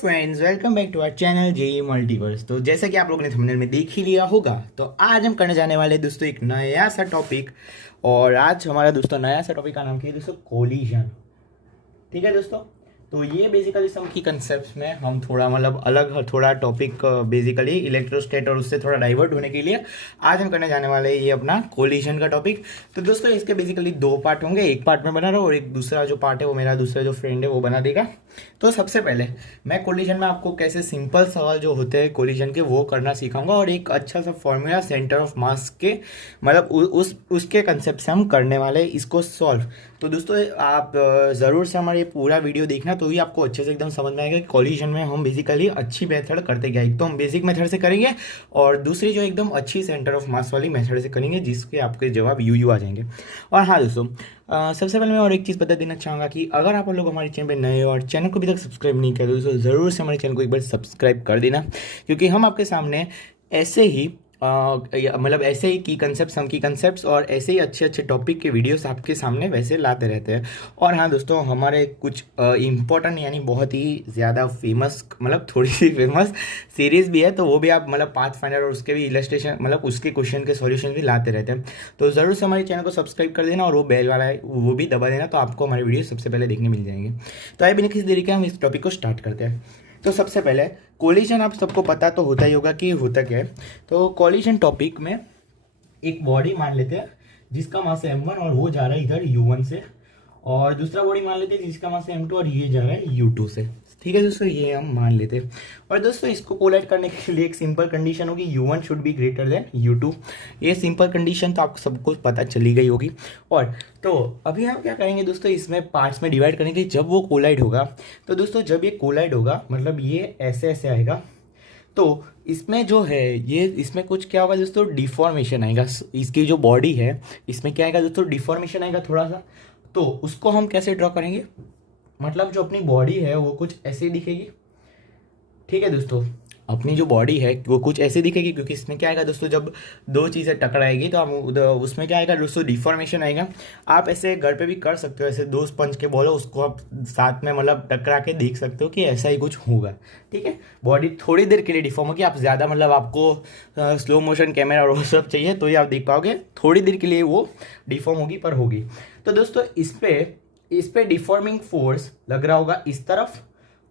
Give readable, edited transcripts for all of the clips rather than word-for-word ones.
Friends, welcome back to our channel JEE multiverse. तो जैसा कि आप लोगों ने थंबनेल में देख ही लिया होगा, तो आज हम करने जाने वाले दोस्तों एक नया सा टॉपिक। और आज हमारा दोस्तों नया सा टॉपिक का नाम क्या है दोस्तों? कोलिजन। ठीक है दोस्तों, तो ये बेसिकली सम की कंसेप्ट में हम थोड़ा मतलब अलग थोड़ा टॉपिक बेसिकली इलेक्ट्रोस्टैट और उससे थोड़ा डाइवर्ट होने के लिए आज हम करने जाने वाले हैं ये अपना कोलिजन का टॉपिक। तो दोस्तों इसके बेसिकली दो पार्ट होंगे, एक पार्ट में बना रहा हूँ और एक दूसरा जो पार्ट है वो मेरा दूसरा जो फ्रेंड है वो बना देगा। तो सबसे पहले मैं कोलिजन में आपको कैसे सिंपल सवाल जो होते हैं कोलिजन के वो करना सिखाऊंगा और एक अच्छा सा फॉर्मूला सेंटर ऑफ मास के मतलब उसके कंसेप्ट से हम करने वाले हैं इसको सॉल्व। तो दोस्तों आप ज़रूर से हमारे पूरा वीडियो देखना, तो ही आपको अच्छे से एकदम समझ में आएगा कि कोलिजन में हम बेसिकली अच्छी मेथड करते क्या। एक तो हम बेसिक मेथड से करेंगे और दूसरी जो एकदम अच्छी सेंटर ऑफ मास वाली मेथड से करेंगे जिसके आपके जवाब यू आ जाएंगे। और हाँ दोस्तों, सबसे पहले मैं और एक चीज़ बता देना चाहूँगा कि अगर आप लोग हमारे चैनल पे नए हो और चैनल को अभी तक सब्सक्राइब नहीं किया तो दोस्तों ज़रूर से हमारे चैनल को एक बार सब्सक्राइब कर देना, क्योंकि हम आपके सामने ऐसे ही मतलब ऐसे ही की कंसेप्ट्स और ऐसे ही अच्छे अच्छे टॉपिक के वीडियोस आपके सामने वैसे लाते रहते हैं। और हाँ दोस्तों, हमारे कुछ इम्पोर्टेंट यानी बहुत ही ज़्यादा फेमस मतलब थोड़ी सी फेमस सीरीज़ भी है, तो वो भी आप मतलब पाथफाइंडर और उसके भी इलस्ट्रेशन मतलब उसके क्वेश्चन के सॉल्यूशन भी लाते रहते हैं। तो ज़रूर से हमारे चैनल को सब्सक्राइब कर देना और वो बेल वाला है वो भी दबा देना, तो आपको हमारे वीडियो सबसे पहले देखने मिल जाएंगे। तो आइए बिना किसी देरी के हम इस टॉपिक को स्टार्ट करते हैं। तो सबसे पहले कोलिजन आप सबको पता तो होता ही होगा कि होता क्या है। तो कोलिजन टॉपिक में एक बॉडी मान लेते हैं जिसका मास है m1 और वो जा रहा है इधर u1 से, और दूसरा बॉडी मान लेते हैं जिसका मास है m2 और ये जा रहा है u2 से। ठीक है दोस्तों, ये हम मान लेते हैं। और दोस्तों इसको कोलाइड करने के लिए एक सिंपल कंडीशन होगी, u1 should be greater than u2। ये सिंपल कंडीशन तो आपको सबको पता चली गई होगी। और तो अभी हम क्या करेंगे दोस्तों, इसमें पार्ट्स में डिवाइड करेंगे जब वो कोलाइड होगा। तो दोस्तों जब ये कोलाइड होगा मतलब ये ऐसे ऐसे आएगा, तो इसमें जो है ये इसमें कुछ क्या होगा दोस्तों, डिफॉर्मेशन आएगा। इसकी जो बॉडी है इसमें क्या आएगा दोस्तों, डिफॉर्मेशन आएगा थोड़ा सा। तो उसको हम कैसे ड्रॉ करेंगे, मतलब जो अपनी बॉडी है वो कुछ ऐसे दिखेगी। ठीक है दोस्तों, अपनी जो बॉडी है वो कुछ ऐसे दिखेगी, क्योंकि इसमें क्या आएगा दोस्तों, जब दो चीज़ें टकराएगी तो हम उसमें क्या आएगा दोस्तों, डिफॉर्मेशन आएगा। आप ऐसे घर पे भी कर सकते हो, ऐसे दो स्पंज के बोलो उसको आप साथ में मतलब टकरा के देख सकते हो कि ऐसा ही कुछ होगा। ठीक है, बॉडी थोड़ी देर के लिए डिफॉर्म होगी, आप ज़्यादा मतलब आपको स्लो मोशन कैमरा और वो सब चाहिए तो ही आप देख पाओगे, थोड़ी देर के लिए वो डिफॉर्म होगी पर होगी। तो दोस्तों इस पे डिफॉर्मिंग फोर्स लग रहा होगा इस तरफ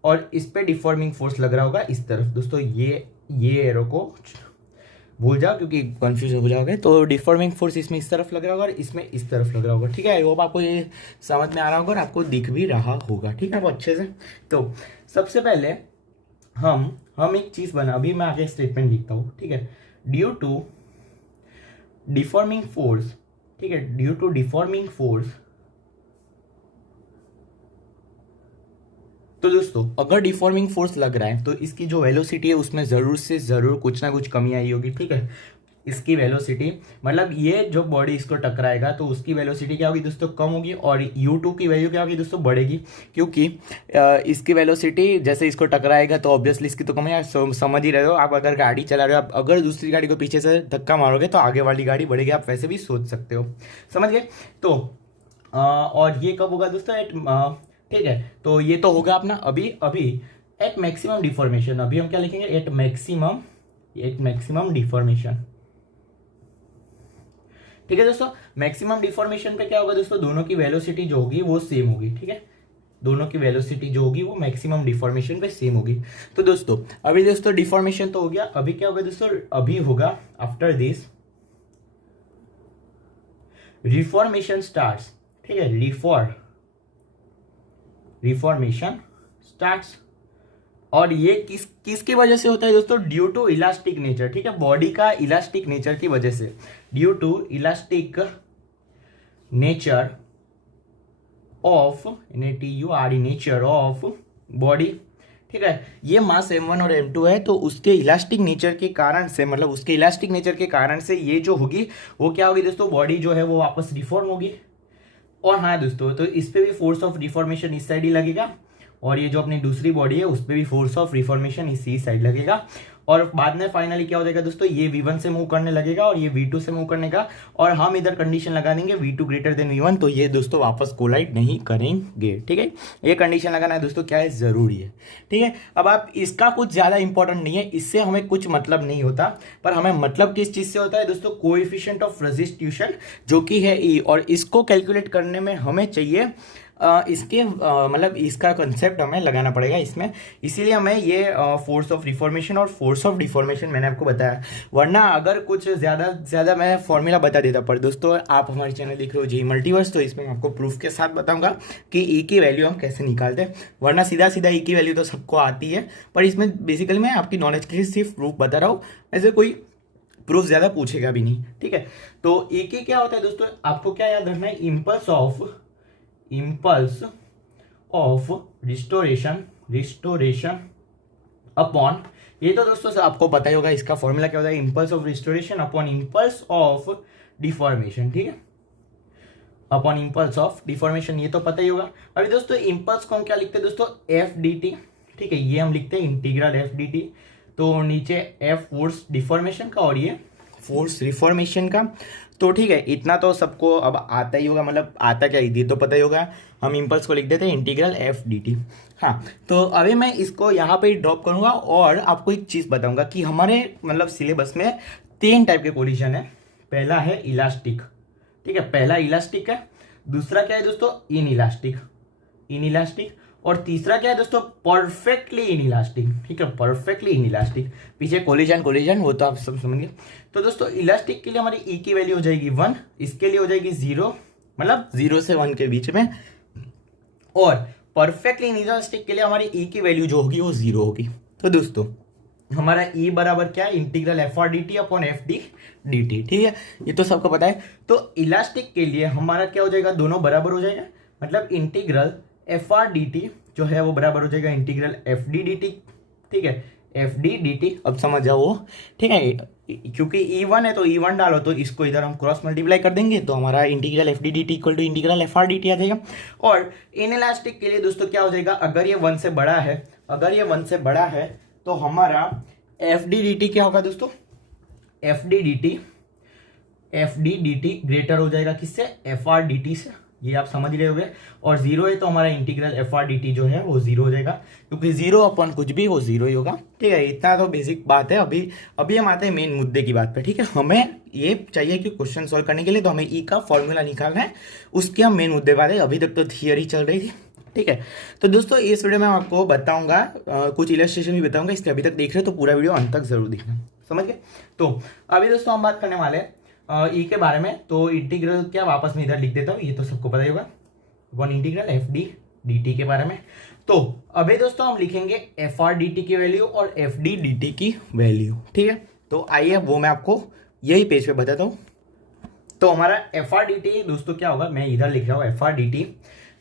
और इस पे डिफॉर्मिंग फोर्स लग रहा होगा इस तरफ। दोस्तों ये एरो को भूल जाओ क्योंकि कंफ्यूज हो जाओगे। तो डिफॉर्मिंग फोर्स इसमें इस तरफ लग रहा होगा और इसमें इस तरफ लग रहा होगा। ठीक है, आई होप आपको ये समझ में आ रहा होगा और आपको दिख भी रहा होगा। ठीक है, वो अच्छे से। तो सबसे पहले हम एक चीज बना, अभी मैं आगे स्टेटमेंट लिखता हूँ। ठीक है, ड्यू टू डिफॉर्मिंग फोर्स, ठीक है, ड्यू टू डिफॉर्मिंग फोर्स। तो दोस्तों अगर डिफॉर्मिंग फोर्स लग रहा है तो इसकी जो वेलोसिटी है उसमें ज़रूर से ज़रूर कुछ ना कुछ कमी आई होगी। ठीक है, इसकी वेलोसिटी मतलब ये जो बॉडी इसको टकराएगा तो उसकी वेलोसिटी क्या होगी दोस्तों, कम होगी, और u2 की वैल्यू क्या होगी दोस्तों, बढ़ेगी। क्योंकि इसकी वेलोसिटी जैसे इसको टकराएगा तो ऑब्वियसली इसकी तो कम है। समझ ही रहे हो आप, अगर गाड़ी चला रहे हो आप, अगर दूसरी गाड़ी को पीछे से धक्का मारोगे तो आगे वाली गाड़ी बढ़ेगी, आप वैसे भी सोच सकते हो। समझ गए? तो और ये कब होगा दोस्तों, ठीक है, तो ये तो होगा अपना अभी एट मैक्सिमम डिफॉर्मेशन। अभी हम क्या लिखेंगे, एट मैक्सिमम डिफॉर्मेशन। ठीक है दोस्तों, मैक्सिमम डिफॉर्मेशन पे क्या होगा दोस्तों, दोनों की वेलोसिटी जो होगी वो सेम होगी। ठीक है, दोनों की वेलोसिटी जो होगी वो मैक्सिमम डिफॉर्मेशन पे सेम होगी। तो दोस्तों अभी दोस्तों डिफॉर्मेशन तो हो गया, अभी क्या होगा दोस्तों, अभी होगा आफ्टर दिस रिफॉर्मेशन स्टार्ट्स। ठीक है, रिफॉर्मेशन स्टार्ट्स। और ये किसकी वजह से होता है दोस्तों, ड्यू टू इलास्टिक नेचर। ठीक है, बॉडी का इलास्टिक नेचर की वजह से, due to elastic nature of nature of body. ठीक है, ये मास m1 और m2 है, तो उसके इलास्टिक नेचर के कारण से मतलब उसके इलास्टिक नेचर के कारण से ये जो होगी वो क्या होगी दोस्तों, बॉडी जो है वो वापस रिफॉर्म होगी। और हाँ दोस्तों, तो इस पे भी फोर्स ऑफ रिफॉर्मेशन इस साइड ही लगेगा, और ये जो अपनी दूसरी बॉडी है उस पे भी फोर्स ऑफ रिफॉर्मेशन इसी साइड लगेगा। और बाद में फाइनली क्या हो जाएगा दोस्तों, ये V1 से मूव करने लगेगा और ये V2 से मूव करने का, और हम इधर कंडीशन लगा देंगे V2 ग्रेटर देन V1, तो ये दोस्तों वापस कोलाइड नहीं करेंगे। ठीक है, ये कंडीशन लगाना है दोस्तों, क्या है, जरूरी है। ठीक है, अब आप इसका कुछ ज्यादा इंपॉर्टेंट नहीं है, इससे हमें कुछ मतलब नहीं होता, पर हमें मतलब किस चीज से होता है दोस्तों, कोएफिशिएंट ऑफ रेजिस्ट्यूशन जो कि है E, और इसको कैलकुलेट करने में हमें चाहिए इसके मतलब इसका कंसेप्ट हमें लगाना पड़ेगा इसमें, इसीलिए हमें ये फोर्स ऑफ रिफॉर्मेशन और फोर्स ऑफ डिफॉर्मेशन मैंने आपको बताया। वरना अगर कुछ ज़्यादा मैं फॉर्मूला बता देता, पर दोस्तों आप हमारे चैनल देख रहे हो जी मल्टीवर्स, तो इसमें मैं आपको प्रूफ के साथ बताऊंगा कि ई की वैल्यू हम कैसे निकालते हैं। वरना सीधा ई की वैल्यू तो सबको आती है, पर इसमें बेसिकली मैं आपकी नॉलेज के लिए सिर्फ प्रूफ बता रहा हूँ, ऐसे कोई प्रूफ ज़्यादा पूछेगा भी नहीं। ठीक है, तो ई की क्या होता है दोस्तों, आपको क्या याद रखना है, इम्पल्स ऑफ रिस्टोरेशन अपॉन, ये तो दोस्तों आपको पता ही होगा, इसका फॉर्मूला क्या होता है, impulse of restoration upon impulse of deformation. ठीक है, अपॉन इम्पल्स ऑफ डिफॉर्मेशन, ये तो पता ही होगा। अभी दोस्तों इम्पल्स को हम क्या लिखते हैं दोस्तों, एफ डी टी। ठीक है, ये हम लिखते हैं इंटीग्रल एफ डी टी, तो नीचे एफ फोर्स डिफॉर्मेशन का और ये फोर्स रिफॉर्मेशन का। तो ठीक है, इतना तो सबको अब आता ही होगा, मतलब आता क्या, ये तो पता ही होगा। हम इम्पल्स को लिख देते हैं इंटीग्रल एफ डी टी। हाँ, तो अभी मैं इसको यहाँ पे ड्रॉप करूँगा और आपको एक चीज़ बताऊँगा कि हमारे मतलब सिलेबस में 3 टाइप के कोलिजन है। पहला है इलास्टिक, ठीक है, पहला इलास्टिक है। दूसरा क्या है दोस्तों, इन इलास्टिक, और तीसरा क्या है दोस्तों, परफेक्टली इनइलास्टिक। ठीक है, परफेक्टली इनइलास्टिक, पीछे कोलिजन वो तो आप सब समझ गए। तो दोस्तों इलास्टिक के लिए हमारी ई की वैल्यू हो जाएगी 1, इसके लिए हो जाएगी 0, मतलब 0 से 1 के बीच में, और परफेक्टली इनइलास्टिक के लिए हमारी ई की वैल्यू जो होगी वो 0 होगी। तो दोस्तों हमारा ई बराबर क्या है, integral F R D T upon F D D T. ठीक है, ये तो सबको पता है। तो इलास्टिक के लिए हमारा क्या हो जाएगा, दोनों बराबर हो जाएगा, मतलब integral F R D T जो है वो बराबर हो जाएगा integral F D D T. ठीक है, एफ डी डी टी, अब समझ जाओ वो। ठीक है, क्योंकि E1 है तो E1 डालो, तो इसको इधर हम क्रॉस मल्टीप्लाई कर देंगे, तो हमारा integral F D D T equal to integral F R D T आ जाएगा। और इनइलास्टिक के लिए दोस्तों क्या हो जाएगा, अगर ये 1 से बड़ा है, तो हमारा एफ डी डी टी क्या होगा दोस्तों, F D D T greater हो जाएगा किससे, एफ आर डी टी से, ये आप समझ रहे होगे। और 0 है तो हमारा integral F R D T जो है वो 0 हो जाएगा, क्योंकि 0 अपन कुछ भी वो 0 ही होगा। ठीक है, इतना तो बेसिक बात है। अभी हम आते हैं मेन मुद्दे की बात पे। ठीक है, हमें ये चाहिए कि क्वेश्चन सॉल्व करने के लिए तो हमें ई का फॉर्मूला निकालना है, उसके हम मेन मुद्दे बात है। अभी तक तो थियरी चल रही थी। ठीक है, तो दोस्तों इस वीडियो में मैं आपको बताऊंगा, कुछ इलस्ट्रेशन भी बताऊंगा, इसलिए अभी तक देख रहे हो तो पूरा वीडियो अंत तक जरूर देखना, समझ गए। तो अभी दोस्तों हम बात करने वाले हैं ई के बारे में। तो इंटीग्रल क्या, वापस में इधर लिख देता हूँ, ये तो सबको पता ही होगा, one integral F D D T के बारे में। तो अभी दोस्तों हम लिखेंगे एफ आर डी टी की वैल्यू और एफ डी डी टी की वैल्यू। ठीक है, तो आइए वो मैं आपको यही पेज पे बताता हूँ। तो हमारा एफ आर डी टी दोस्तों क्या होगा, मैं इधर लिख रहा हूँ, एफ आर डी टी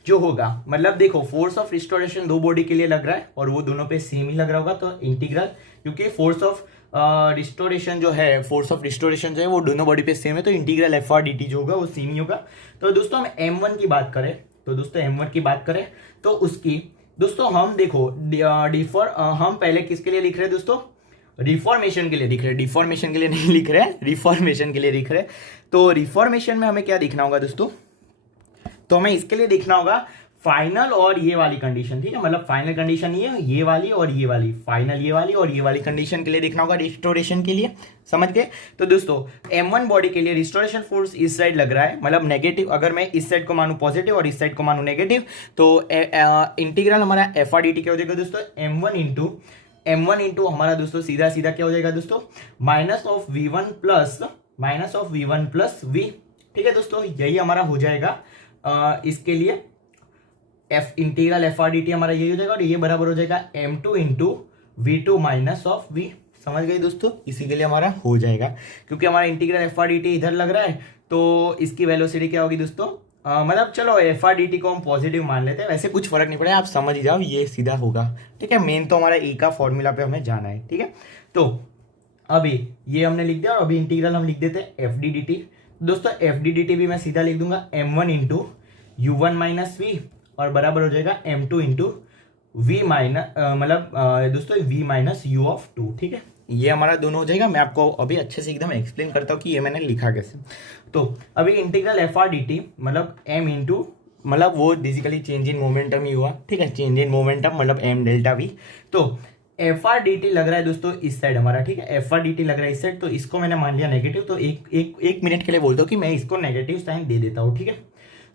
जो होगा, मतलब देखो फोर्स ऑफ रिस्टोरेशन 2 बॉडी के लिए लग रहा है और वो दोनों पे सेम ही लग रहा होगा, तो इंटीग्रल, क्योंकि फोर्स ऑफ रिस्टोरेशन जो है वो दोनों बॉडी पे सेम है, तो integral F R D T जो होगा वो सेम ही होगा। तो दोस्तों हम M1 की बात करें, तो उसकी दोस्तों हम देखो हम पहले किसके लिए लिख रहे हैं दोस्तों, रिफॉर्मेशन के लिए लिख रहे हैं, डिफॉर्मेशन के लिए नहीं लिख रहे हैं, रिफॉर्मेशन के लिए लिख रहे हैं। तो रिफॉर्मेशन में हमें क्या देखना होगा दोस्तों, तो हमें इसके लिए देखना होगा फाइनल और ये वाली कंडीशन। ठीक है, मतलब फाइनल कंडीशन ये वाली और ये वाली, फाइनल ये वाली और ये वाली कंडीशन के लिए देखना होगा रिस्टोरेशन के लिए, समझ गए। तो दोस्तों M1 बॉडी के लिए रिस्टोरेशन फोर्स इस साइड लग रहा है, मतलब नेगेटिव, अगर मैं इस साइड को मानू पॉजिटिव और इस साइड को मानू नेगेटिव, तो इंटीग्रल हमारा एफ आर डी टी क्या हो जाएगा दोस्तों, M1 इंटू हमारा दोस्तों सीधा क्या हो जाएगा दोस्तों, minus of V1 plus V। ठीक है दोस्तों, यही हमारा हो जाएगा इसके लिए integral F R D T हमारा यही हो जाएगा, और ये बराबर हो जाएगा M2 into V2 minus of V। समझ गए दोस्तों, इसी के लिए हमारा हो जाएगा, क्योंकि हमारा integral F R D T इधर लग रहा है, तो इसकी वेलोसिटी क्या होगी दोस्तों, मतलब चलो एफ आर डी टी को हम पॉजिटिव मान लेते हैं, वैसे कुछ फर्क नहीं पड़ेगा, आप समझ ही जाओ, ये सीधा होगा। ठीक है, मेन तो हमारा ई का फॉर्मूला पे हमें जाना है। ठीक है, तो अभी ये हमने लिख दिया, और अभी इंटीग्रल हम लिख देते हैं एफ डी डी टी। दोस्तों एफ डी डी टी भी मैं सीधा लिख दूंगा M1 into U1 minus V, और बराबर हो जाएगा M2 इंटू V माइनस, मतलब दोस्तों V माइनस U ऑफ 2। ठीक है, ये हमारा दोनों हो जाएगा। मैं आपको अभी अच्छे से एकदम एक्सप्लेन करता हूँ कि ये मैंने लिखा कैसे। तो अभी integral F R D T मतलब एम इंटू मतलब वो बेसिकली चेंज इन मोमेंटम ही हुआ, ठीक है, चेंज इन मोमेंटम मतलब एम डेल्टा वी। तो एफ आर डी टी लग रहा है दोस्तों इस साइड हमारा, ठीक है, एफ आर डी टी लग रहा है इस साइड, तो इसको मैंने मान लिया नेगेटिव। तो एक मिनट के लिए बोलता हूँ कि मैं इसको नेगेटिव साइन दे देता हूँ, ठीक है।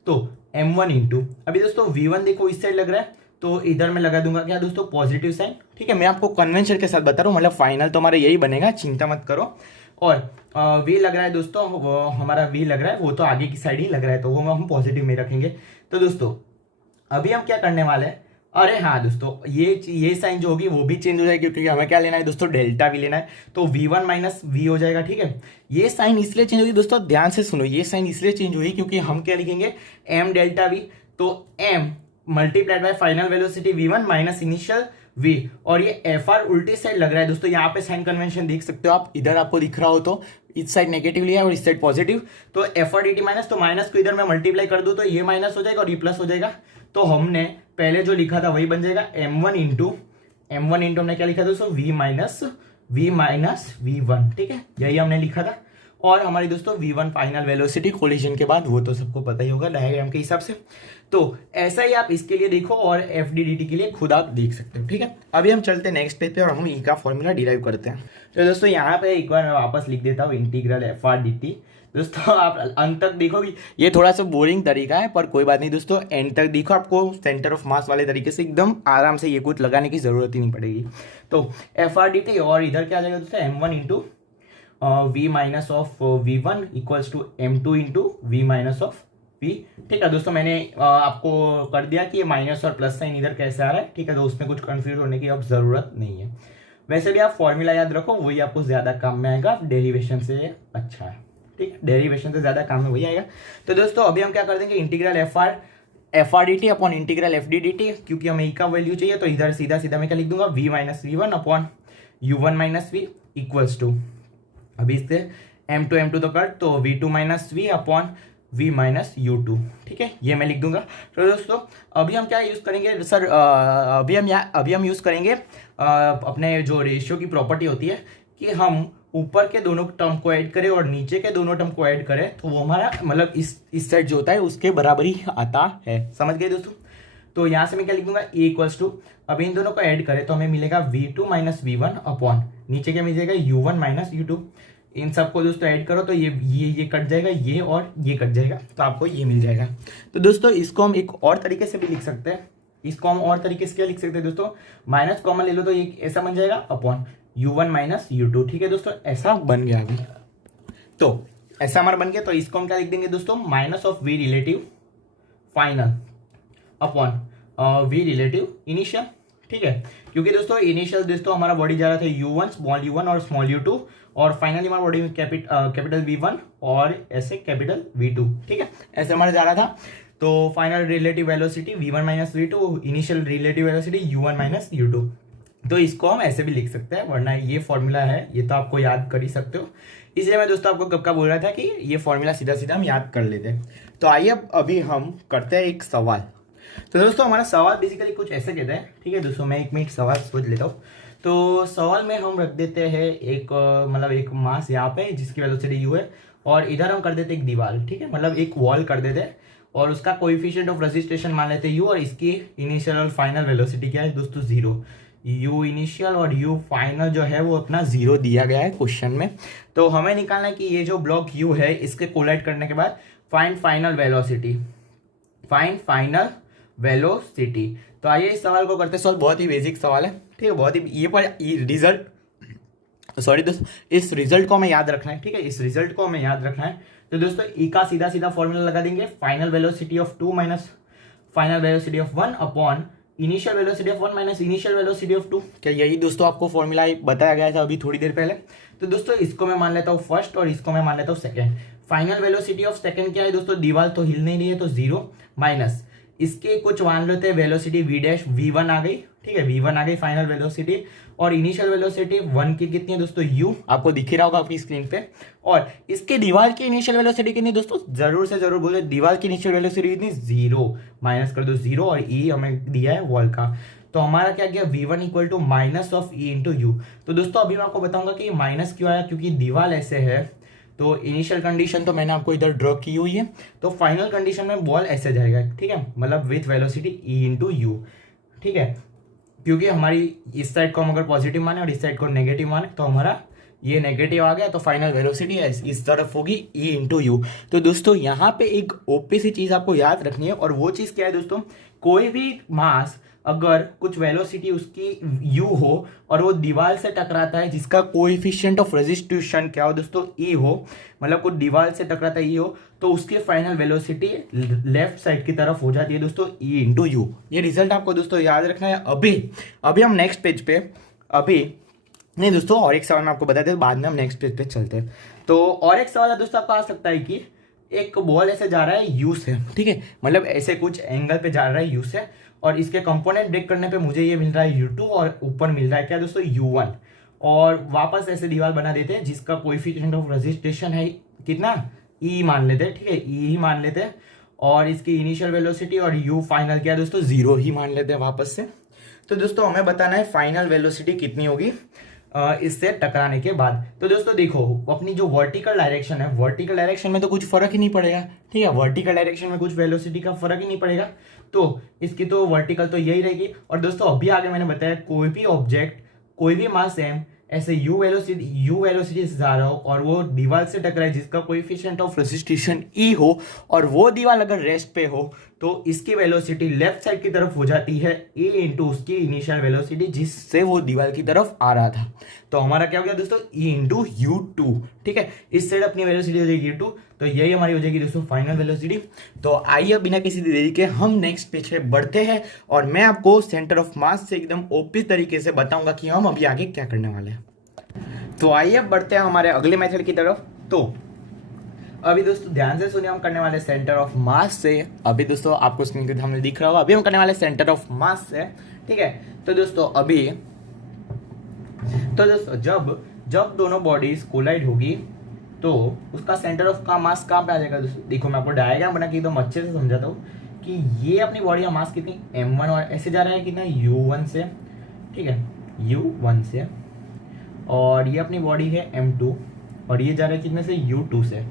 तो m1 इंटू अभी दोस्तों v1 देखो इस साइड लग रहा है, तो इधर मैं लगा दूंगा क्या दोस्तों पॉजिटिव साइन, ठीक है। मैं आपको कन्वेंशन के साथ बता रहा हूँ, मतलब फाइनल तो हमारा यही बनेगा, चिंता मत करो। और v लग रहा है दोस्तों, वो हमारा v लग रहा है, वो तो आगे की साइड ही लग रहा है, तो वो हम पॉजिटिव में रखेंगे। तो दोस्तों अभी हम क्या करने वाले हैं, अरे हाँ दोस्तों ये साइन जो होगी वो भी चेंज हो जाएगी, क्योंकि हमें क्या लेना है दोस्तों, डेल्टा वी लेना है। तो v1 माइनस वी हो जाएगा, ठीक है। ये साइन इसलिए चेंज होगी दोस्तों, ध्यान से सुनो, ये साइन इसलिए चेंज हुई क्योंकि हम क्या लिखेंगे m डेल्टा वी, तो m multiplied by final velocity v1 minus initial v, और ये एफ आर उल्टी साइड लग रहा है दोस्तों। यहाँ पे साइन कन्वेंशन देख सकते हो आप, इधर आपको दिख रहा हो तो इस साइड नेगेटिव लिया है और इस साइड पॉजिटिव, तो F R D T minus, तो माइनस को इधर मैं मल्टीप्लाई कर दूं तो ये माइनस हो जाएगा और ये प्लस हो जाएगा। तो हमने पहले जो लिखा था वही बन जाएगा m1 इंटू हमने क्या लिखा था दोस्तों, v माइनस v1, ठीक है, यही हमने लिखा था। और हमारी दोस्तों v1 फाइनल वेलोसिटी कोलिजन के बाद, वो तो सबको पता ही होगा डायग्राम के हिसाब से। तो ऐसा ही आप इसके लिए देखो और एफ डी डी टी के लिए खुद आप देख सकते हो, ठीक है। अभी हम चलते हैं नेक्स्ट पेज पे और हम ई का फॉर्मूला डिराइव करते हैं। तो दोस्तों यहाँ पे एक बार मैं वापस लिख देता हूँ integral F R D T. दोस्तों आप अंत तक देखोगे, ये थोड़ा सा बोरिंग तरीका है पर कोई बात नहीं दोस्तों, एंड तक देखो, आपको सेंटर ऑफ मास वाले तरीके से एकदम आराम से ये कुछ लगाने की जरूरत ही नहीं पड़ेगी। तो एफ आर डी टी और इधर क्या आ जाएगा दोस्तों, m1 into v minus of v1 equals to m2 into v minus of v, ठीक है दोस्तों। मैंने आपको कर दिया कि ये माइनस और प्लस साइन इधर कैसे आ रहा है, ठीक है, तो उसमें कुछ कंफ्यूज होने की अब जरूरत नहीं है। वैसे भी आप फॉर्मूला याद रखो, वही आपको ज्यादा काम में आएगा, डेरिवेशन से अच्छा है, ठीक है, डेरिवेशन से ज्यादा काम में वही आएगा। तो दोस्तों अभी हम क्या कर देंगे, integral F R D T upon integral F D D T, क्योंकि हमें ई का वैल्यू चाहिए, तो इधर सीधा सीधा मैं क्या लिख दूंगा, v minus v1 upon u1 minus v equals to, अभी इससे m2 तो कर, तो v2 minus v upon v minus u2, ठीक है, ये मैं लिख दूंगा। तो दोस्तों अभी हम क्या यूज करेंगे सर, अभी हम यूज करेंगे अपने जो रेशियो की प्रॉपर्टी होती है कि हम ऊपर के दोनों टर्म को ऐड करें और नीचे के दोनों टर्म को ऐड करें, तो वो हमारा मतलब इस साइड जो होता है उसके बराबर ही आता है, समझ गए दोस्तों। तो यहाँ से मैं क्या लिख दूंगा, a इक्वल्स टू, अब इन दोनों को ऐड करें तो हमें मिलेगा v2 माइनस वी1 अपॉन नीचे क्या मिलेगा u1 माइनस u2। इन सबको दोस्तों ऐड करो तो ये कट जाएगा, ये और ये कट जाएगा, तो आपको ये मिल जाएगा। तो दोस्तों इसको हम एक और तरीके से भी लिख सकते हैं, इसको हम और तरीके से क्या लिख सकते हैं दोस्तों, माइनस कॉमन ले लो तो ये ऐसा बन जाएगा अपॉन u1 माइनस u2, ठीक है दोस्तों, ऐसा बन गया अभी। तो ऐसा हमारा बन गया, तो इसको हम क्या लिख देंगे दोस्तों, minus of v relative final upon v relative initial, ठीक है, क्योंकि दोस्तों इनिशियल दोस्तों हमारा बॉडी जा रहा था u1 स्मॉल u1 और स्मॉल u2, और फाइनली हमारा बॉडी में कैपिटल v1 और ऐसे कैपिटल v2, ठीक है, ऐसे हमारा जा रहा था। तो final relative velocity v1 minus v2, initial relative velocity u1 minus u2। तो इसको हम ऐसे भी लिख सकते हैं, वरना ये फॉर्मूला है, ये तो आपको याद कर ही सकते हो। इसलिए मैं दोस्तों आपको कब का बोल रहा था कि ये फॉर्मूला सीधा सीधा हम याद कर लेते हैं। तो आइए अभी हम करते हैं एक सवाल। तो दोस्तों हमारा सवाल बेसिकली कुछ ऐसे कहता है, ठीक है दोस्तों, मैं एक मिनट सवाल सोच लेता हूँ। तो सवाल में हम रख देते हैं एक मतलब एक मास यहाँ पे जिसकी वेलोसिटी u है, और इधर हम कर देते एक दीवार, ठीक है, मतलब एक वॉल कर देते हैं, और उसका कोएफिशिएंट ऑफ रेजिस्टेशन मान लेते हैं u, और इसकी इनिशियल और फाइनल वेलोसिटी क्या है दोस्तों, 0। u इनिशियल और u फाइनल जो है वो अपना 0 दिया गया है क्वेश्चन में। तो हमें निकालना है कि ये जो ब्लॉक u है इसके कोलाइड करने के बाद फाइंड फाइनल वेलोसिटी। तो आइए इस सवाल को करते सॉल्व, बहुत ही बेसिक सवाल है, ठीक है, बहुत ही ये पर रिजल्ट सॉरी दोस्तों, इस रिजल्ट को हमें याद रखना है, ठीक है, इस रिजल्ट को हमें याद रखना है। तो दोस्तों ई का सीधा सीधा फॉर्मूला लगा देंगे, final velocity of 2 minus final velocity of 1 upon initial velocity of 1 minus initial velocity of 2। क्या यही दोस्तों आपको फॉर्मूला बताया गया था अभी थोड़ी देर पहले। तो दोस्तों इसको मैं मान लेता हूँ फर्स्ट और इसको मैं मान लेता हूँ second. Final velocity of second क्या है दोस्तों, दीवार तो हिल नहीं रही है तो 0 माइनस इसके कुछ मान लेते हैं वेलोसिटी v डैश v1 आ गई, ठीक है, v1 आ गई फाइनल वेलोसिटी, और इनिशियल वेलोसिटी 1 की कितनी है दोस्तों u, आपको दिख ही रहा होगा आपकी स्क्रीन पे, और इसके दीवार की इनिशियल वेलोसिटी कितनी दोस्तों, जरूर से जरूर बोलो, दीवार की इनिशियल वेलोसिटी कितनी, 0, माइनस कर दो 0, और e हमें दिया है वॉल का। तो हमारा क्या गया V1 equal to minus of E into U. तो दोस्तों अभी मैं आपको बताऊंगा कि माइनस क्यों आया, क्योंकि दीवार ऐसे है। तो इनिशियल कंडीशन तो मैंने आपको इधर ड्रॉ की हुई है, तो फाइनल कंडीशन में बॉल ऐसे जाएगा, ठीक है, मतलब with velocity E into you, ठीक है। क्योंकि हमारी इस साइड को हम अगर पॉजिटिव माने और इस साइड को नेगेटिव माने तो हमारा ये नेगेटिव आ गया, तो फाइनल वेलोसिटी इस तरफ होगी E इंटू यू। तो दोस्तों यहाँ पे एक ओपी सी चीज आपको याद रखनी है, और वो चीज क्या है दोस्तों, कोई भी मास अगर कुछ वेलोसिटी उसकी u हो और वो दीवार से टकराता है जिसका कोएफिशिएंट ऑफ रेजिस्ट्यूशन क्या हो दोस्तों, E हो, मतलब कुछ दीवार से टकराता है E हो, तो उसकी फाइनल वेलोसिटी लेफ्ट साइड की तरफ हो जाती है दोस्तों E इंटू यू। ये रिजल्ट आपको दोस्तों याद रखना है। अभी हम नेक्स्ट पेज पे, अभी नहीं दोस्तों, और एक सवाल मैं आपको बताते हैं, बाद में हम नेक्स्ट पेज पे चलते हैं। तो और एक सवाल है दोस्तों आपको आ सकता है कि एक बॉल ऐसे जा रहा है यू से, ठीक है, मतलब ऐसे कुछ एंगल पे जा रहा है यू से, और इसके कंपोनेंट ब्रेक करने पे मुझे ये मिल रहा है U2 और ऊपर मिल रहा है क्या दोस्तों U1, और वापस ऐसे दीवार बना देते हैं जिसका कोएफिशिएंट ऑफ रेजिस्टेशन है कितना, E मान लेते हैं, ठीक है, E ही मान लेते हैं, और इसकी इनिशियल वेलोसिटी और U फाइनल क्या दोस्तों 0 ही मान लेते हैं वापस से। तो दोस्तों हमें बताना है फाइनल वेलोसिटी कितनी होगी इससे टकराने के बाद। तो दोस्तों देखो, अपनी जो वर्टिकल डायरेक्शन है, वर्टिकल डायरेक्शन में तो कुछ फर्क ही नहीं पड़ेगा, ठीक है, वर्टिकल डायरेक्शन में कुछ वेलोसिटी का फर्क ही नहीं पड़ेगा, तो इसकी तो वर्टिकल तो यही रहेगी। और दोस्तों अभी आगे मैंने बताया कोई भी ऑब्जेक्ट, कोई भी मास एम ऐसे यू वेलोसिटी से जा रहा हो और वो दीवार से टकराए जिसका कोएफिशिएंट ऑफ रेजिस्टेशन E हो, और वो दीवार अगर रेस्ट पे हो तो इसकी वेलोसिटी लेफ्ट साइड की तरफ हो जाती है A इंटू उसकी इनिशियल वेलोसिटी जिससे वो दीवार की तरफ आ रहा था। तो हमारा क्या हो गया दोस्तों E इंटू U2, ठीक है, इस साइड अपनी वेलोसिटी हो जाएगी U2, तो यही हमारी हो जाएगी दोस्तों फाइनल वेलोसिटी। तो आइए बिना किसी देरी के हम नेक्स्ट पेज पे बढ़ते हैं, और मैं आपको सेंटर ऑफ मास से एकदम ओपी तरीके से बताऊंगा कि हम अभी आगे क्या करने वाले हैं। तो आइए अब बढ़ते हैं हमारे अगले मेथड की तरफ। तो अभी दोस्तों ध्यान से सुनिए, हम करने वाले सेंटर ऑफ मास से, अभी दोस्तों आपको स्क्रीन पे हमें दिख रहा होगा, अभी हम करने वाले सेंटर ऑफ मास से, ठीक है। तो दोस्तों जब दोनों बॉडीज कोलाइड होगी तो उसका सेंटर ऑफ का मास कहाँ पे आ जाएगा दोस्तों, देखो मैं आपको डायग्राम बना के एकदम अच्छे से समझाता हूँ कि ये अपनी बॉडी का मास कितनी m1 और ऐसे जा रहा है कितना u1 से, ठीक है, u1 से, और ये अपनी बॉडी है m2 और ये जा रहा है कितने से u2 से।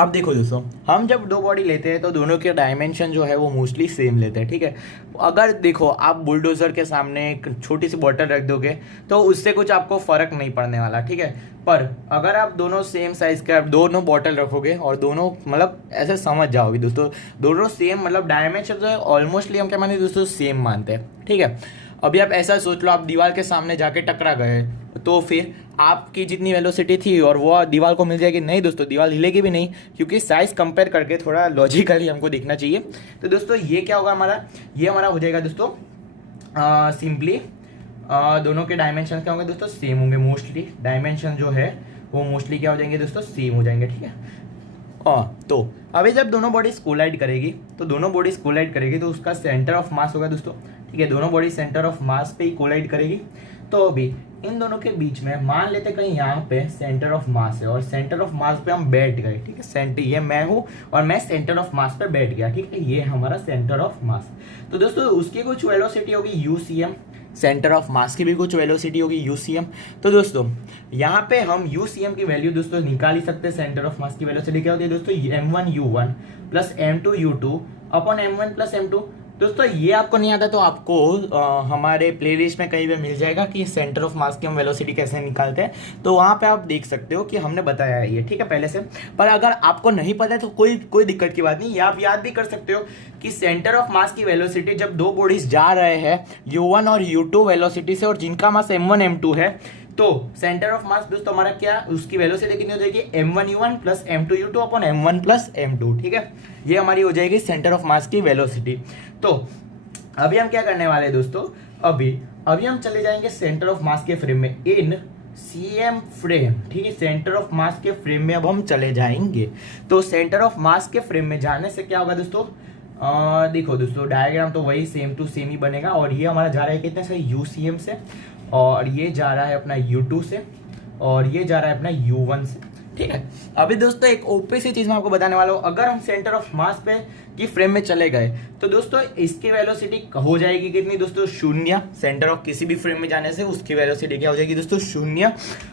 अब देखो दोस्तों, हम जब दो बॉडी लेते हैं तो दोनों के डायमेंशन जो है वो मोस्टली सेम लेते हैं, ठीक है। अगर देखो आप बुलडोजर के सामने एक छोटी सी बोतल रख दोगे तो उससे कुछ आपको फर्क नहीं पड़ने वाला, ठीक है, पर अगर आप दोनों सेम साइज के दोनों बॉटल रखोगे और दोनों मतलब ऐसे समझ जाओगे दोस्तों, दोनों सेम मतलब डायमेंशन जो है ऑलमोस्टली हम क्या मानते हैं दोस्तों, सेम मानते हैं, ठीक है। अभी आप ऐसा सोच लो, आप दीवार के सामने जाके टकरा गए तो फिर आपकी जितनी वेलोसिटी थी और वो दीवार को मिल जाएगी, नहीं दोस्तों दीवार हिलेगी भी नहीं, क्योंकि साइज कंपेयर करके थोड़ा लॉजिकली हमको देखना चाहिए। तो दोस्तों ये क्या होगा हमारा, ये हमारा हो जाएगा दोस्तों सिंपली दोनों के डायमेंशन क्या होंगे दोस्तों, सेम होंगे, मोस्टली डायमेंशन जो है वो मोस्टली क्या हो जाएंगे दोस्तों, सेम हो जाएंगे, ठीक है। तो अभी जब दोनों बॉडीज कोलाइड करेगी तो उसका सेंटर ऑफ मास होगा दोस्तों, ठीक है, दोनों बॉडी सेंटर ऑफ मास पे ही कोलाइड करेगी। तो अभी इन दोनों के बीच में मान लेते कहीं यहाँ पे सेंटर ऑफ मास है, और सेंटर ऑफ मास पे हम बैठ गए, ठीक है, सेंटर ये मैं हूँ और मैं सेंटर ऑफ मास पे बैठ गया, ठीक है, ये हमारा सेंटर ऑफ मास। तो दोस्तों उसकी कुछ वेलोसिटी होगी UCM, सेंटर ऑफ मास की भी कुछ वेलोसिटी होगी UCM। तो दोस्तों यहाँ पे हम UCM की वैल्यू दोस्तों निकाल ही सकते हैं। सेंटर ऑफ मास की वेलोसिटी क्या होती है दोस्तों, m1u1 plus m2u2 upon m1 plus m2। दोस्तों ये आपको नहीं आता तो आपको हमारे प्लेलिस्ट में कहीं भी मिल जाएगा कि सेंटर ऑफ मास की हम वेलोसिटी कैसे निकालते हैं, तो वहाँ पे आप देख सकते हो कि हमने बताया है ये, ठीक है, पहले से। पर अगर आपको नहीं पता है तो कोई दिक्कत की बात नहीं, ये आप याद भी कर सकते हो कि सेंटर ऑफ मास की वेलोसिटी जब दो बॉडीज जा रहे हैं u1 और u2 वेलोसिटी से और जिनका मास m1 m2 है, तो सेंटर ऑफ मास दोस्तों हमारा क्या, उसकी वेलोसिटी कितनी हो जाएगी m1u1 plus m2u2 upon m1 plus m2, ठीक है, ये हमारी हो जाएगी सेंटर ऑफ मास की वेलोसिटी। तो अभी हम क्या करने वाले हैं दोस्तों, अभी हम चले जाएंगे सेंटर ऑफ मास के फ्रेम में, इन CM फ्रेम, ठीक है, सेंटर ऑफ मास के फ्रेम में अब हम चले जाएंगे। तो सेंटर ऑफ मास के फ्रेम में जाने से क्या होगा दोस्तों, देखो दोस्तों डायग्राम तो वही सेम टू सेम ही बनेगा, और ये हमारा जा रहा है कितने से, UCM से, और ये जा रहा है अपना U2 से, और ये जा रहा है अपना U1 से। ठीक है। अभी दोस्तों एक ओपी सी चीज मैं आपको बताने वाला हूँ, अगर हम सेंटर ऑफ मास पे की फ्रेम में चले गए तो दोस्तों इसकी वेलोसिटी हो जाएगी कितनी दोस्तों, शून्य। सेंटर ऑफ किसी भी फ्रेम में जाने से उसकी वेलोसिटी क्या हो जाएगी दोस्तों, शून्य।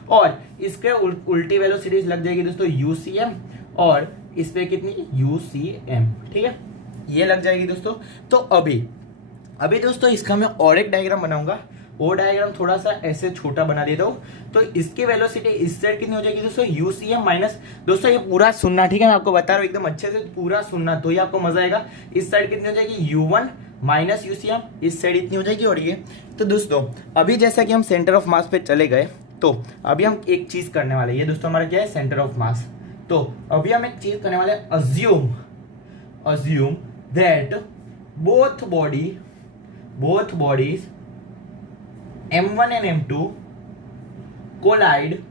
और इसके उल्टी वेलोसिटी लग जाएगी दोस्तों यूसीएम, और इस पे कितनी, यूसीएम, ठीक है, ये लग जाएगी दोस्तों। तो अभी दोस्तों इसका मैं और एक डायग्राम बनाऊंगा, वो डायग्राम थोड़ा सा ऐसे छोटा बना देता हूँ। तो इसकी वेलोसिटी इस साइड कितनी हो जाएगी दोस्तों, यूसीएम माइनस, दोस्तों ये पूरा सुनना, ठीक है, मैं आपको बता रहा हूँ एकदम अच्छे से पूरा सुनना, तो ये आपको मजा आएगा। इस साइड कितनी हो जाएगी, U1 माइनस यूसीएम, इस साइड इतनी हो जाएगी। और ये तो दोस्तों अभी जैसा कि हम सेंटर ऑफ मास पे चले गए, तो अभी हम एक चीज करने वाले, ये दोस्तों हमारा क्या है, सेंटर ऑफ मास। तो अभी हम एक चीज करने वाले, assume that both bodies M1 and M2 collide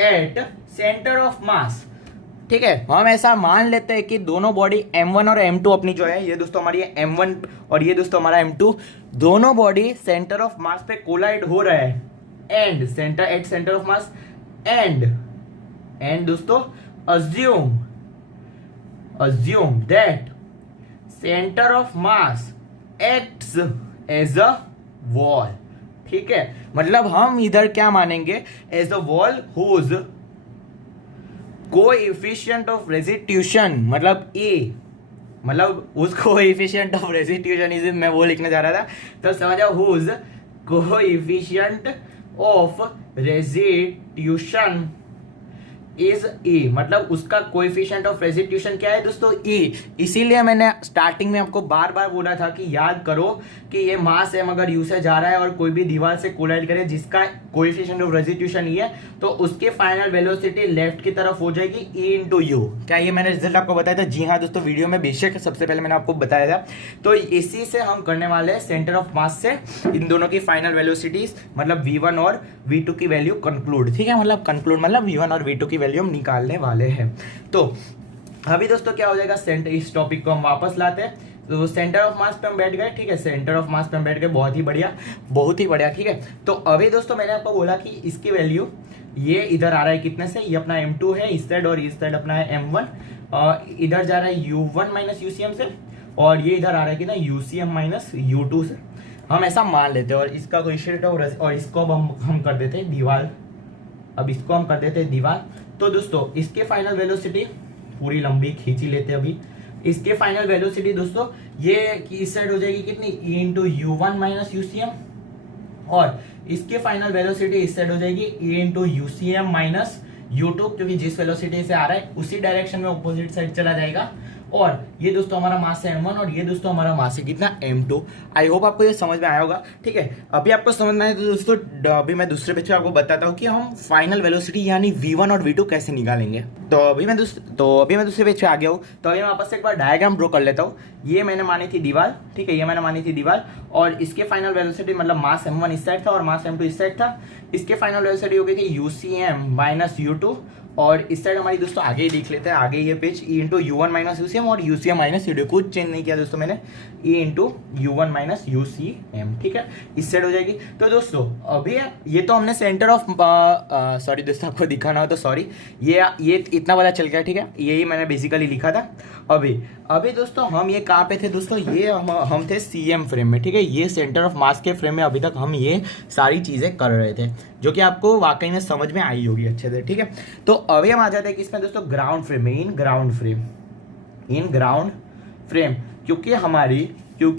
at center of mass। ठीक है, हम ऐसा मान लेते हैं कि दोनों बॉडी M1 और M2 अपनी जो है, ये दोस्तों हमारी M1 और ये दोस्तों हमारा M2, दोनों बॉडी सेंटर ऑफ मास पे कोलाइड हो रहा है, and centre of mass and दोस्तों assume that center of mass acts as a wall। ठीक है, मतलब हम इधर क्या मानेंगे, as a wall whose coefficient of restitution, मतलब ए, मतलब उस कोएफिशिएंट ऑफ रेस्टिट्यूशन इज, मैं वो लिखने जा रहा था, तो समझो whose coefficient of restitution is E, मतलब उसका कोएफिशिएंट ऑफ रेस्टिट्यूशन क्या है दोस्तों, ए। इसीलिए मैंने स्टार्टिंग में आपको बार बार बोला था कि याद करो कि ये मास एम अगर यू से जा रहा है और कोई भी दीवार से कोलाइड करे जिसका कोएफिशिएंट ऑफ रेस्टिट्यूशन ई है, तो उसकी फाइनल वेलोसिटी लेफ्ट की तरफ हो जाएगी ई इंटू यू। क्या ये मैंने रिजल्ट आपको बताया था? जी हाँ दोस्तों, वीडियो में बेशक सबसे पहले मैंने आपको बताया था। तो इसी से हम करने वाले हैं सेंटर ऑफ मास से इन दोनों की फाइनल वेलोसिटीज, मतलब V1 और V2 की वैल्यू कंक्लूड, ठीक है, मतलब कंक्लूड मतलब V1 और V2 की वैल्यू हम निकालने वाले हैं। तो अभी दोस्तों क्या हो जाएगा, सेंटर, इस टॉपिक को हम वापस लाते हैं। तो सेंटर ऑफ मास पे हम बैठ गए, ठीक है, सेंटर ऑफ मास पे हम बैठ गए, बहुत ही बढ़िया, ठीक है। तो अभी दोस्तों मैंने आपको बोला कि इसकी वैल्यू ये इधर आ रहा है कितने से, ये अपना M2 है इस साइड, और इस साइड अपना है M1, इधर जा रहा है U1 माइनस यूसीएम से, और ये इधर आ रहा है कि ना UCM माइनस U2 से, हम ऐसा मान लेते हैं। और इसका कोएफिशिएंट और इसको अब हम कर देते हैं दीवार, अब इसको हम कर देते हैं दीवार। तो दोस्तों इसके फाइनल वेलोसिटी पूरी लंबी खींची लेते हैं अभी, इसके फाइनल वेलोसिटी दोस्तों ये इस साइड हो जाएगी कितनी, E into U1 minus UCM, और इसके फाइनल वेलोसिटी इस साइड हो जाएगी E into UCM minus U2, क्योंकि जिस वेलोसिटी से आ रहा है उसी डायरेक्शन में अपोजिट साइड चला जाएगा। और ये दोस्तों हमारा मास है M1 और ये दोस्तों हमारा मास है कितना, M2। आई होप आपको ये समझ में आया होगा, ठीक है। अभी आपको समझ में आया तो दोस्तों अभी मैं दूसरे पेज पे आपको बताता हूँ कि हम फाइनल वेलोसिटी यानी V1 और V2 कैसे निकालेंगे। तो अभी मैं दूसरे पेज पे आ गया हूँ। तो अभी मैं वापस से एक बार डायग्राम ड्रॉ कर लेता हूँ। ये मैंने मानी थी दीवार, ठीक है, ये मैंने मानी थी दीवार, और इसके फाइनल वेलोसिटी मतलब मास M1 इस साइड था और मास M2 इस साइड था। इसके फाइनल वेलोसिटी हो गई थी UCM माइनस U2, और इस साइड हमारी दोस्तों आगे ही लिख लेते हैं, आगे ये page E into U1 minus UCM और UCM माइनस U2, कुछ चेंज नहीं किया दोस्तों मैंने, E into U1 minus UCM, ठीक है, इस साइड हो जाएगी। तो दोस्तों अभी ये तो हमने सेंटर ऑफ, सॉरी दोस्तों आपको दिखाना हो तो सॉरी, ये इतना वाला चल गया, ठीक है, यही मैंने बेसिकली लिखा था। अभी दोस्तों हम ये कहाँ पे थे दोस्तों, ये हम थे CM फ्रेम में, ठीक है, ये सेंटर ऑफ मास के फ्रेम में अभी तक हम ये सारी चीज़ें कर रहे थे, जो कि आपको वाकई में समझ में आई होगी अच्छे से, ठीक है। तो अभी हम आ जाते हैं किसमें दोस्तों, ग्राउंड फ्रेम में, इन ग्राउंड फ्रेम, क्योंकि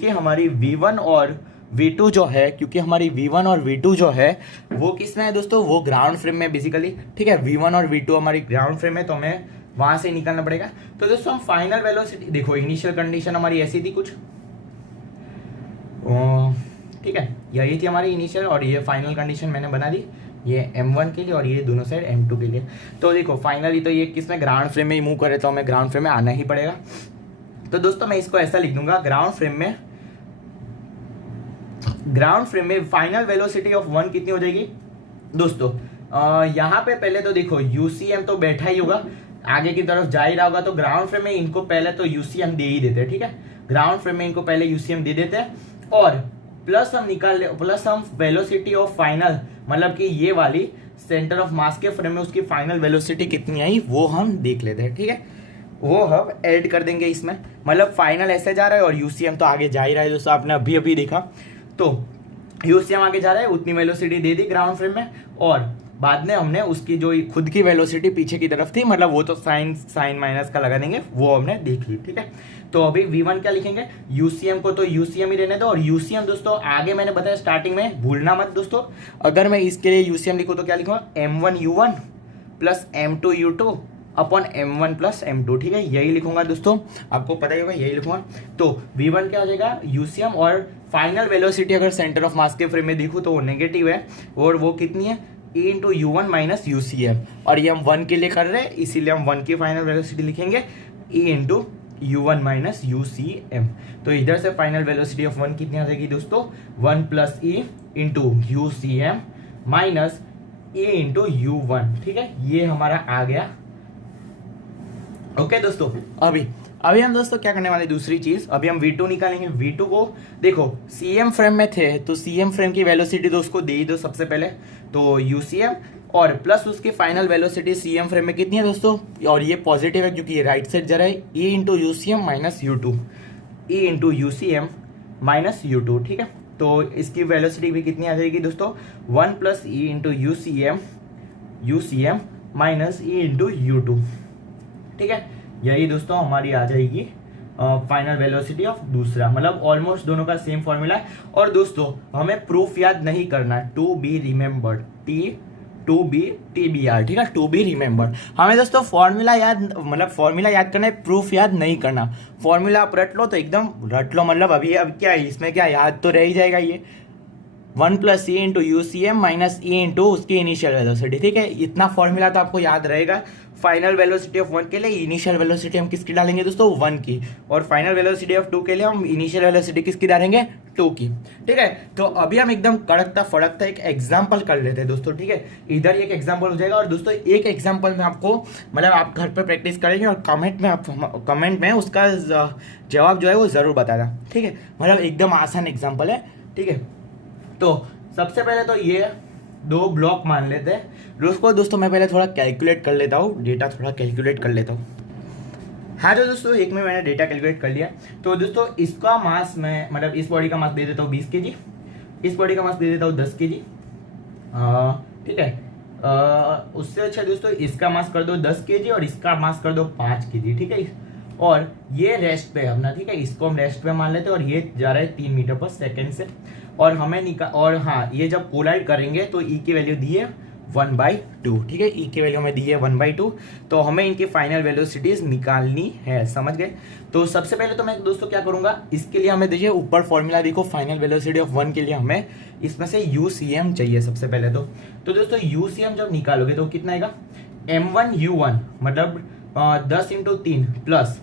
हमारी V1 और V2 जो है, क्योंकि हमारी V1 और V2 जो है वो किसमें है दोस्तों, वो ग्राउंड फ्रेम में बेसिकली, ठीक है, V1 और V2 हमारी ग्राउंड फ्रेम में, तो हमें वहां से निकालना पड़ेगा। तो दोस्तों हम फाइनल वेलोसिटी देखो, इनिशियल कंडीशन हमारी ऐसी थी कुछ, ठीक है, यही थी हमारी इनिशियल, और ये फाइनल कंडीशन मैंने बना दी, ये M1 के लिए और ये दोनों साइड M2 के लिए। तो देखो फाइनली तो ये किसमें, ग्राउंड फ्रेम में ही मूव करे, तो हमें ग्राउंड फ्रेम में आना ही पड़ेगा। तो दोस्तों मैं इसको ऐसा लिख दूंगा, ग्राउंड फ्रेम में फाइनल वेलोसिटी ऑफ 1 कितनी हो जाएगी दोस्तों, यहाँ पे पहले तो देखो UCM तो बैठा ही होगा, आगे की तरफ जा ही रहा होगा, तो ग्राउंड फ्रेम में इनको पहले तो UCM दे ही देते हैं, ठीक है, ग्राउंड फ्रेम में इनको पहले UCM दे देते हैं, और प्लस हम वेलोसिटी ऑफ फाइनल, मतलब कि ये वाली सेंटर ऑफ मास के फ्रेम में उसकी फाइनल वेलोसिटी कितनी आई वो हम देख लेते हैं, ठीक है। वो हम ऐड कर देंगे इसमें, मतलब फाइनल ऐसे जा रहा है और यूसीएम तो आगे जा ही रहा है दोस्तों, आपने अभी अभी देखा। तो यूसीएम आगे जा रहा है, उतनी वेलोसिटी दे दी ग्राउंड फ्रेम में, और बाद में हमने उसकी जो खुद की वेलोसिटी पीछे की तरफ थी, मतलब वो तो साइन माइनस का लगा देंगे, वो हमने देख ली, ठीक है। तो अभी V1 क्या लिखेंगे, यूसीएम को तो यूसीएम ही रहने दो, और यूसीएम दोस्तों आगे मैंने बताया स्टार्टिंग में, भूलना मत दोस्तों, अगर मैं इसके लिए यूसीएम लिखूँ तो क्या लिखूंगा, M1U1 plus M2U2 upon M1 plus M2, ठीक है, यही लिखूंगा दोस्तों, आपको पता ही होगा यही लिखूंगा। तो V1 क्या हो जाएगा, यूसीएम, और फाइनल वेलोसिटी अगर सेंटर ऑफ मास के फ्रेम में देखूँ तो वो नेगेटिव है, और वो कितनी है, E into U1 minus UCM, और ये हम 1 के लिए कर रहे हैं, इसीलिए हम 1 की फाइनल वेलोसिटी लिखेंगे E into U1 minus UCM। तो इधर से फाइनल वेलोसिटी ऑफ 1 कितनी आ जाएगी दोस्तों, 1 plus E into UCM minus E into U1, ठीक है, ये हमारा आ गया। ओके दोस्तों, अभी हम दोस्तों क्या करने वाले, दूसरी चीज, अभी हम V2 निकालेंगे। V2 को देखो CM फ्रेम में थे, तो CM फ्रेम की वेलोसिटी तो उसको दे ही दो सबसे पहले, तो UCM और प्लस उसकी फाइनल वेलोसिटी CM फ्रेम में कितनी है दोस्तों, और ये पॉजिटिव है क्योंकि ये राइट साइड जा रहा है, E into UCM minus U2, E into UCM minus U2, ठीक है। तो इसकी वेलोसिटी भी कितनी आ जाएगी दोस्तों, 1 plus E into UCM minus E into U2, ठीक है, यही दोस्तों हमारी आ जाएगी फाइनल वेलोसिटी ऑफ दूसरा, मतलब ऑलमोस्ट दोनों का सेम फॉर्मूला है। और दोस्तों हमें प्रूफ याद नहीं करना, टू बी रिमेम्बर्ड, TBR, ठीक है, टू बी रिमेम्बर्ड। हमें दोस्तों फॉर्मूला याद, मतलब फॉर्मूला याद करना है, प्रूफ याद नहीं करना। फॉर्मूला आप रट लो तो एकदम रट लो, मतलब अभी अब क्या है इसमें, क्या याद तो रह ही जाएगा, ये 1 plus E into UCM minus E into उसकी इनिशियल वेलोसिटी, ठीक है, इतना फॉर्मूला तो आपको याद रहेगा। फाइनल वेलोसिटी ऑफ 1 के लिए इनिशियल वेलोसिटी हम किसकी डालेंगे दोस्तों, 1 की, और फाइनल वेलोसिटी ऑफ 2 के लिए हम इनिशियल वेलोसिटी किसकी डालेंगे, 2 की, ठीक है। तो अभी हम एकदम कड़कता फड़कता एक एग्जाम्पल कर लेते हैं दोस्तों, ठीक है, इधर एक एग्जाम्पल हो जाएगा। और दोस्तों एक एग्जाम्पल में आपको, मतलब आप घर पर प्रैक्टिस करेंगे और कमेंट में उसका जवाब जो है वो ज़रूर बताना, ठीक है, मतलब एकदम आसान एग्जाम्पल है, ठीक है। तो सबसे पहले तो ये 2 ब्लॉक मान लेते हैं, उसको दोस्तों मैं पहले थोड़ा कैलकुलेट कर लेता हूँ, डेटा थोड़ा कैलकुलेट कर लेता हूँ। हाँ तो दोस्तों एक में मैंने डेटा कैलकुलेट कर लिया। तो दोस्तों इसका मास मैं, मतलब इस बॉडी का मास दे देता हूँ 20 kg, इस बॉडी का मास दे देता हूँ 10 kg, ठीक है। उससे अच्छा दोस्तों इसका मास कर दो 10 kg और इसका मास कर दो 5 kg, ठीक है। और ये रेस्ट पे है अपना, ठीक है, इसको हम रेस्ट पे मान लेते हैं, और ये जा रहा है 3 मीटर पर सेकेंड से, और हमें और हाँ, ये जब कोलाइड करेंगे तो E की वैल्यू दी है 1/2, ठीक है, E की वैल्यू हमें दी है 1/2। तो हमें इनकी फाइनल वेलोसिटीज निकालनी है, समझ गए। तो सबसे पहले तो मैं दोस्तों क्या करूंगा, इसके लिए हमें देखिए ऊपर फॉर्मूला देखो, फाइनल वेलोसिटी ऑफ 1 के लिए हमें इसमें से UCM चाहिए सबसे पहले। तो दोस्तों UCM जब निकालोगे तो कितना आएगा, M1U1 मतलब 10 इंटू 3 प्लस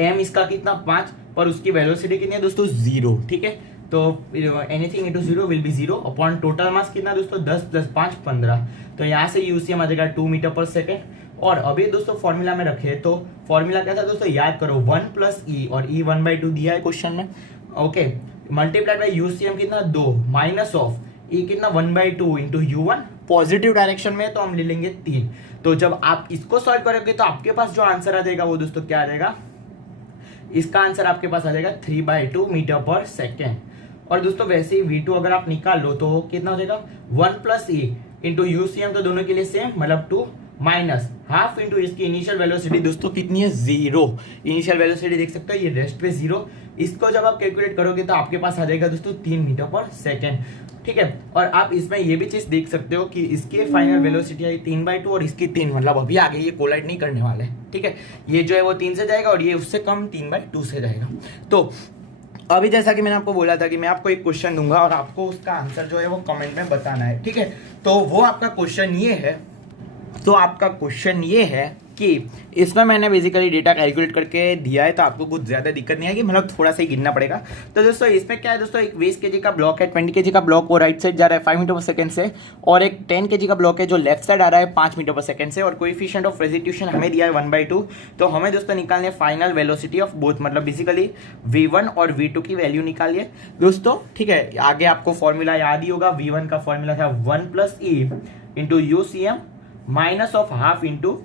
M इसका कितना 5, पर उसकी वेलोसिटी कितनी है दोस्तों 0, ठीक है। तो anything into 0 will be 0 upon total mass कितना दोस्तों 10 प्लस 5 15। तो यहाँ से UCM आ जाएगा 2 मीटर पर सेकेंड। और अभी दोस्तों फॉर्मूला में रखे, तो फॉर्मूला क्या था दोस्तों, याद करो 1 प्लस E, और E 1/2 दिया है क्वेश्चन में, ओके, मल्टीप्लाइड बाई UCM कितना 2 माइनस ऑफ E कितना 1/2 इंटू U1, पॉजिटिव डायरेक्शन में तो हम ले लेंगे 3। तो जब आप इसको सॉल्व करोगे तो आपके पास जो आंसर आ जाएगा वो दोस्तों क्या आ जाएगा, इसका आंसर आपके पास आ जाएगा 3/2 मीटर पर सेकेंड। और दोस्तों वैसे ही V2 अगर आप निकाल लो तो कितना हो जाएगा 1 प्लस E इंटू UCM, तो दोनों के लिए सेम, मतलब 2 माइनस हाफ इंटू इसकी इनिशियल वेलोसिटी दोस्तों कितनी है 0, इनिशियल वेलोसिटी देख सकते हो ये रेस्ट पे 0। इसको जब आप कैलकुलेट करोगे तो आपके पास आ जाएगा दोस्तों 3 मीटर पर सेकेंड, ठीक है। और आप इसमें ये भी चीज देख सकते हो कि इसकी फाइनल वेलोसिटी आई 3/2 और इसकी 3, मतलब अभी आगे ये कोलाइड नहीं करने वाले, ठीक है। ये जो है वो 3 से जाएगा और ये उससे कम 3/2 से जाएगा। तो अभी जैसा कि मैंने आपको बोला था कि मैं आपको एक क्वेश्चन दूंगा और आपको उसका आंसर जो है वो कमेंट में बताना है, ठीक है। तो वो आपका क्वेश्चन ये है, कि इसमें मैंने बेसिकली डेटा कैलकुलेट करके दिया है, तो आपको कुछ ज़्यादा दिक्कत नहीं आएगी, मतलब थोड़ा सा ही गिनना पड़ेगा। तो दोस्तों इसमें क्या है दोस्तों, एक 20 kg का ब्लॉक है, 20 kg का ब्लॉक वो राइट साइड जा रहा है 5 मीटर पर सेकंड से, और एक 10 kg का ब्लॉक है जो लेफ्ट साइड आ रहा है 5 मीटर पर सेकंड से, और कोएफिशिएंट ऑफ रेसिड्यूशन हमें दिया है 1/2। तो हमें दोस्तों निकालने है फाइनल वेलोसिटी ऑफ बोथ, मतलब बेसिकली V1 और V2 की वैल्यू निकालिए दोस्तों, ठीक है। आगे आपको फॉर्मूला याद ही होगा, V1 का फॉर्मूला था 1 plus E into U C M minus of half into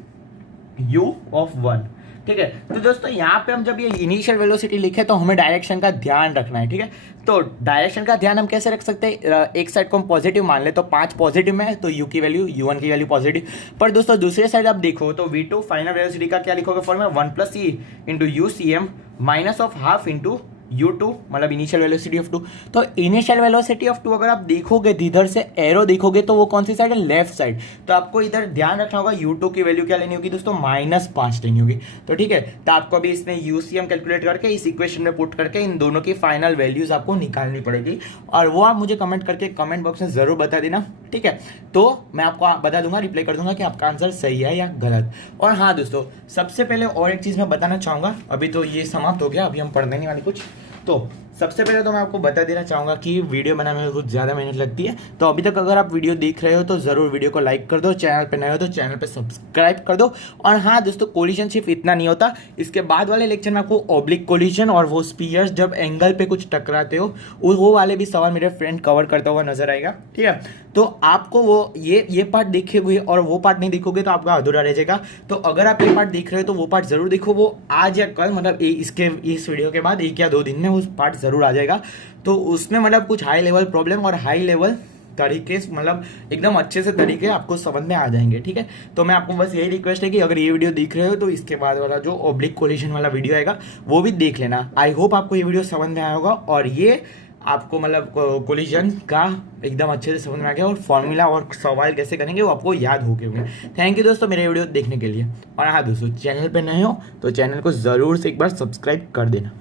U of one. ठीक है, तो दोस्तों यहाँ पे हम जब ये इनिशियल वेलोसिटी लिखे तो हमें डायरेक्शन का ध्यान रखना है। ठीक है, तो डायरेक्शन का ध्यान हम कैसे रख सकते हैं, एक साइड को हम पॉजिटिव मान ले तो 5 पॉजिटिव में है तो यू की वैल्यू u1 की वैल्यू पॉजिटिव। पर दोस्तों दूसरी साइड आप देखो तो v2 फाइनल वेलोसिटी का क्या लिखोगे formula 1 plus E into U C M minus of half into u2 मतलब इनिशियल वेलोसिटी ऑफ 2। तो इनिशियल वेलोसिटी ऑफ 2 अगर आप देखोगे इधर से एरो देखोगे तो वो कौन सी साइड है, लेफ्ट साइड। तो आपको इधर ध्यान रखना होगा u2 की वैल्यू क्या लेनी होगी दोस्तों, -5 लेनी होगी। तो ठीक है, तो आपको अभी इसमें यूसीएम कैलकुलेट करके इस इक्वेशन में पुट करके इन दोनों की फाइनल वैल्यूज आपको निकालनी पड़ेगी और वो आप मुझे कमेंट करके कमेंट बॉक्स में जरूर बता देना। ठीक है, तो मैं आपको बता दूंगा, रिप्लाई कर दूंगा कि आपका आंसर सही है या गलत। और हाँ दोस्तों, सबसे पहले और एक चीज मैं बताना चाहूंगा, अभी तो ये समाप्त हो गया, अभी हम पढ़ने नहीं वाले कुछ। तो सबसे पहले तो मैं आपको बता देना चाहूँगा कि वीडियो बनाने में कुछ ज़्यादा मेहनत लगती है। तो अभी तक अगर आप वीडियो देख रहे हो तो ज़रूर वीडियो को लाइक कर दो, चैनल पे नए हो तो चैनल पे सब्सक्राइब कर दो। और हाँ दोस्तों, कोलिजन सिर्फ इतना नहीं होता, इसके बाद वाले लेक्चर में आपको ऑब्लिक कोलिजन और वो स्पीयर्स जब एंगल पे कुछ टकराते हो वो वाले भी सवाल मेरे फ्रेंड कवर करता हुआ नजर आएगा। ठीक है, तो आपको वो ये पार्ट देखोगे और वो पार्ट नहीं देखोगे तो आपका अधूरा रह जाएगा। तो अगर आप ये पार्ट देख रहे हो तो वो पार्ट जरूर देखो, वो आज या कल मतलब इस वीडियो के बाद 1 या 2 दिन में उस पार्ट जरूर आ जाएगा। तो उसमें मतलब कुछ हाई लेवल प्रॉब्लम और हाई लेवल तरीके मतलब एकदम अच्छे से तरीके आपको समझ में आ जाएंगे। ठीक है, तो मैं आपको बस यही रिक्वेस्ट है कि अगर ये वीडियो देख रहे हो तो इसके बाद वाला जो ऑब्लिक कोलिजन वाला वीडियो आएगा वो भी देख लेना। आई होप आपको ये वीडियो समझ में आया होगा और ये आपको मतलब कोलिजन का एकदम अच्छे से समझ में आ गया और फॉर्मूला और सवाल कैसे करेंगे वो आपको याद हो गए होंगे। थैंक यू दोस्तों मेरे वीडियो देखने के लिए। और हाँ दोस्तों, चैनल पे नए हो तो चैनल को ज़रूर से एक बार सब्सक्राइब कर देना।